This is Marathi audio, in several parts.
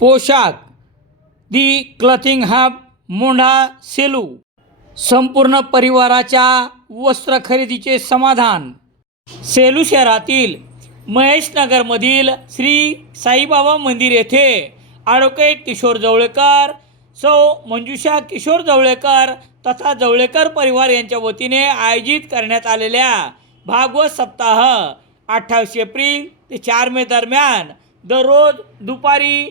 पोशाख. The clothing hub Mondha Selu. संपूर्ण परिवाराच्या वस्त्र खरेदीचे समाधान. सेलू शहरातील महेशनगरमधील श्री साईबाबा मंदिर येथे ॲडव्होकेट किशोर जवळेकर सौ मंजुषा किशोर जवळेकर तथा जवळेकर परिवार यांच्या वतीने आयोजित करण्यात आलेल्या भागवत सप्ताह अठ्ठावीस एप्रिल ते चार मे दरम्यान दररोज दुपारी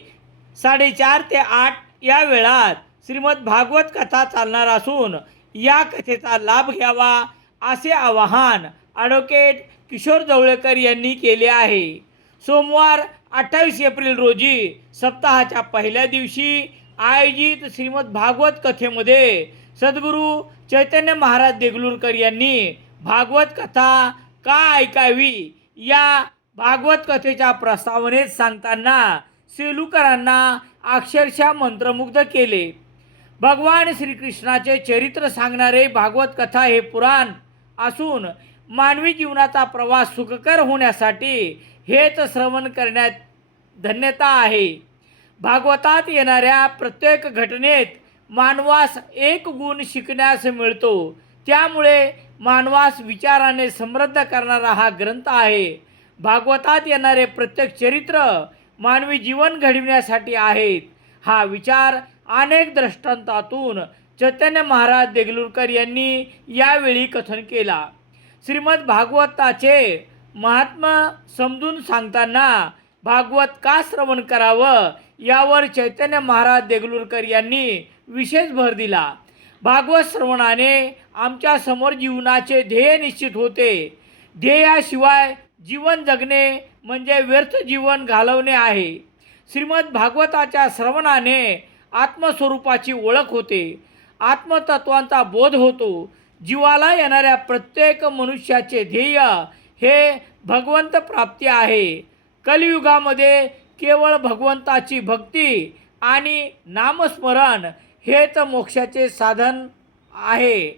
साडेचार ते आठ या वेळात श्रीमद भागवत कथा चालणार असून या कथेचा लाभ घ्यावा असे आवाहन ॲडव्होकेट किशोर जवळेकर यांनी केले आहे. सोमवार अठ्ठावीस एप्रिल रोजी सप्ताहाच्या पहिल्या दिवशी आयोजित श्रीमद भागवत कथेमध्ये सद्गुरू चैतन्य महाराज देगलूरकर यांनी भागवत कथा का ऐकावी या भागवत कथेच्या प्रस्तावनेत सांगताना सेलूकरांना अक्षरशः मंत्रमुग्ध केले. भगवान श्रीकृष्णाचे चरित्र सांगणारे भागवत कथा हे पुराण असून मानवी जीवनाचा प्रवास सुखकर होण्यासाठी हेच श्रवण करण्यात धन्यता आहे. भागवतात येणाऱ्या प्रत्येक घटनेत मानवास एक गुण शिकण्यास मिळतो. त्यामुळे मानवास विचाराने समृद्ध करणारा हा ग्रंथ आहे. भागवतात येणारे प्रत्येक चरित्र मानवी जीवन घडविण्यासाठी आहेत. हा विचार अनेक दृष्टांतातून चैतन्य महाराज देगलूरकर यांनी यावेळी कथन केला. श्रीमद भागवताचे महात्मा समजून सांगताना भागवत का श्रवण करावं यावर चैतन्य महाराज देगलूरकर यांनी विशेष भर दिला. भागवत श्रवणाने आमच्यासमोर जीवनाचे ध्येय निश्चित होते. ध्येयाशिवाय जीवन जगणे म्हणजे व्यर्थ जीवन घालवणे आहे. श्रीमद भागवताच्या श्रवणाने आत्मस्वरूपाची ओळख होते. आत्मतत्वांचा बोध होतो. जीवाला येणाऱ्या प्रत्येक मनुष्याचे ध्येय हे भगवंत प्राप्ती आहे. कलियुगामध्ये केवळ भगवंताची भक्ती आणि नामस्मरण हेच मोक्षाचे साधन आहे.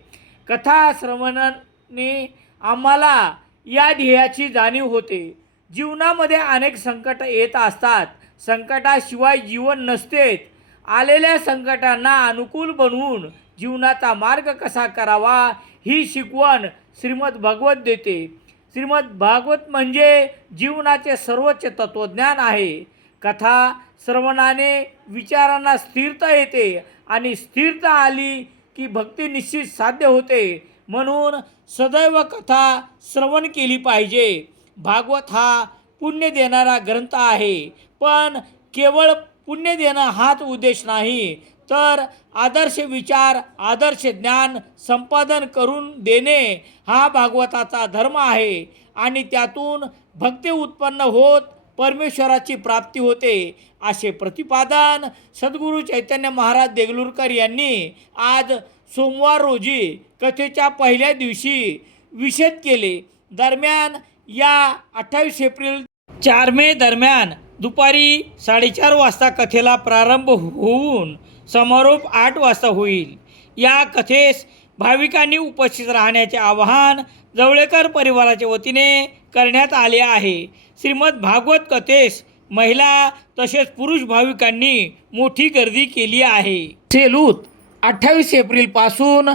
कथा श्रवणाने आम्हाला या ध्येयाची जाणीव होते. जीवनामध्ये अनेक संकट येत असतात. संकटाशिवाय जीवन नसतेच. आलेल्या संकटांना अनुकूल बनवून जीवनाचा मार्ग कसा करावा ही शिकवण श्रीमद भागवत देते. श्रीमद भागवत म्हणजे जीवनाचे सर्वोच्च तत्त्वज्ञान आहे. कथा श्रवणाने विचारांना स्थिरता येते आणि स्थिरता आली की भक्ती निश्चित साध्य होते. म्हणून सदैव कथा श्रवण केली पाहिजे. भागवत हा पुण्य देणारा ग्रंथ आहे. पण केवळ पुण्य देणं हाच उद्देश नाही. तर आदर्श विचार आदर्श ज्ञान संपादन करून देणे हा भागवताचा धर्म आहे. आणि त्यातून भक्ती उत्पन्न होत परमेश्वराची प्राप्ती होते असे प्रतिपादन सद्गुरू चैतन्य महाराज देगलूरकर यांनी आज सोमवार रोजी कथेच्या पहिल्या दिवशी विषद केले. दरम्यान या अठ्ठावीस एप्रिल चार मे दरम्यान दुपारी साडेचार वाजता कथेला प्रारंभ होऊन समारोप आठ वाजता होईल. या कथेस भाविकांनी उपस्थित राहण्याचे आवाहन जवळेकर परिवाराच्या वतीने करण्यात आले आहे. श्रीमद भागवत कथेस महिला तसेच पुरुष भाविकांनी मोठी गर्दी केली आहे. सेलूत अठ्ठावीस एप्रिलपासून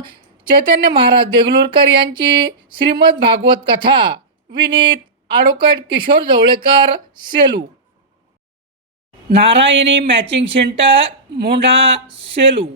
चैतन्य महाराज देगलूरकर यांची श्रीमद भागवत कथा Vineet advocate Kishor Jawalekar Selu. Narayani matching centre Mondha Selu.